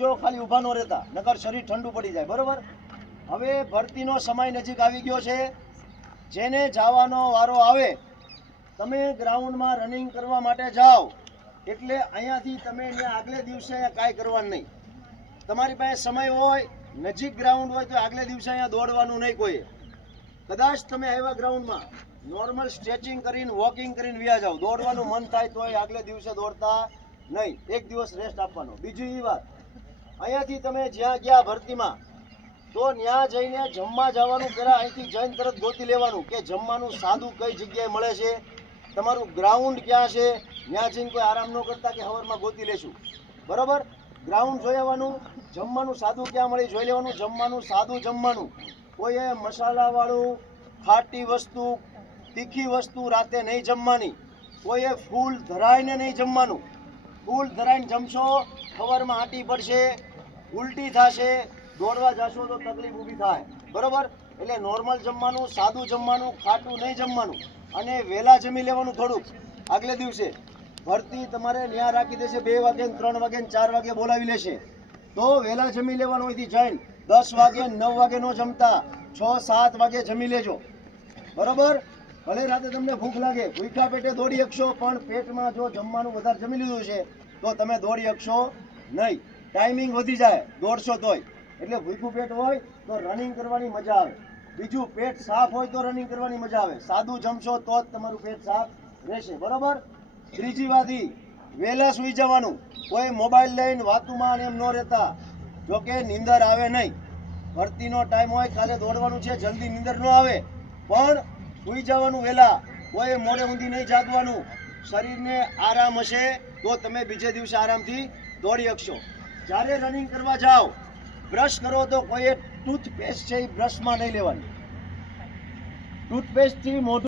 જો ખાલી ઊભા ન રહેતા, નકર શરીર ઠંડુ પડી જાય. બરોબર. હવે ભરતીનો સમય નજીક આવી ગયો છે. જેને જવાનો વારો આવે, તમે ગ્રાઉન્ડમાં રનિંગ કરવા માટે જાઓ એટલે અહીંયાથી તમે આગલે દિવસે અહીંયા કાંઈ કરવાનું નહીં. તમારી પાસે સમય હોય, નજીક ગ્રાઉન્ડ હોય તો આગલે દિવસે અહીંયા દોડવાનું નહીં કોઈ. કદાચ તમે આવ્યા ગ્રાઉન્ડમાં નોર્મલ સ્ટ્રેચિંગ કરીને વોકિંગ કરીને વ્યા જાઓ, દોડવાનું મન થાય તો આગલે દિવસે દોડતા નહીં. એક દિવસ રેસ્ટ આપવાનો. બીજી એ વાત, અહીંયાથી તમે જ્યાં ગયા ભરતીમાં તો ત્યાં જઈને જમવા જવાનું પહેલાં અહીંથી જઈને તરત ગોતી લેવાનું કે જમવાનું સાદું કઈ જગ્યાએ મળે છે, તમારું ગ્રાઉન્ડ ક્યાં છે. ત્યાં જઈને કોઈ આરામ ન કરતા કે હવારમાં ગોતી લેશું. બરાબર. ગ્રાઉન્ડ જોઈ આવવાનું, જમવાનું સાદું ક્યાં મળે જોઈ લેવાનું. જમવાનું સાદું જમવાનું, કોઈએ મસાલાવાળું ખાટી વસ્તુ તીખી વસ્તુ રાતે નહીં જમવાની. કોઈએ ફૂલ ધરાઈને નહીં જમવાનું. ફૂલ ધરાઈને જમશો ખબરમાં આંટી પડશે, ઉલટી થશે, દોડવા જશો તો તકલીફ ઊભી થાય. બરાબર. એટલે નોર્મલ જમવાનું, સાદું જમવાનું, ખાટું નહીં જમવાનું. અને વહેલા જમી લેવાનું થોડુંક. આગલે દિવસે ભરતી તમારે ન્યા રાખી દેશે 2 વાગે, 3 વાગે, 4 વાગે બોલાવી લેશે તો વહેલા જમી લેવાનું. અહીંથી જઈને 10 વાગે 9 વાગે ન જમતા, 6-7 વાગે જમી લેજો. બરોબર. ભલે રાતે તમને ભૂખ લાગે, ભૂખ્યા પેટે દોડી શકશો, પણ પેટમાં જો જમવાનું વધારે જમી લીધું છે તો તમે દોડી શકશો નહીં. ટાઈમિંગ વધી જાય દોડશો તોય. એટલે ભૂખ્યું પેટ હોય તો રનિંગ કરવાની મજા આવે. બીજું, પેટ સાફ હોય તો રનિંગ કરવાની મજા આવે. સાદું જમશો તો જ તમારું પેટ સાફ રહેશે. બરોબર. ત્રીજી વાત, વહેલા સૂઈ જવાનું. કોઈ મોબાઈલ લઈને વાતુમાં એમ ન રહેતા. જોકે નીંદર આવે નહીં. ભરતીનો ટાઈમ હોય, કાલે દોડવાનું છે, જલ્દી નીંદર ન આવે, પણ સૂઈ જવાનું વહેલા. કોઈ મોડે ઊંધી નહીં જાગવાનું. શરીરને આરામ હશે તો તમે બીજે દિવસે આરામથી દોડી શકશો. જ્યારે રનિંગ કરવા જાઓ, બ્રશ કરો તો કોઈ ટૂથપેસ્ટ છે એ બ્રશમાં નહીં લેવાની. ટૂથપેસ્ટથી મોઢું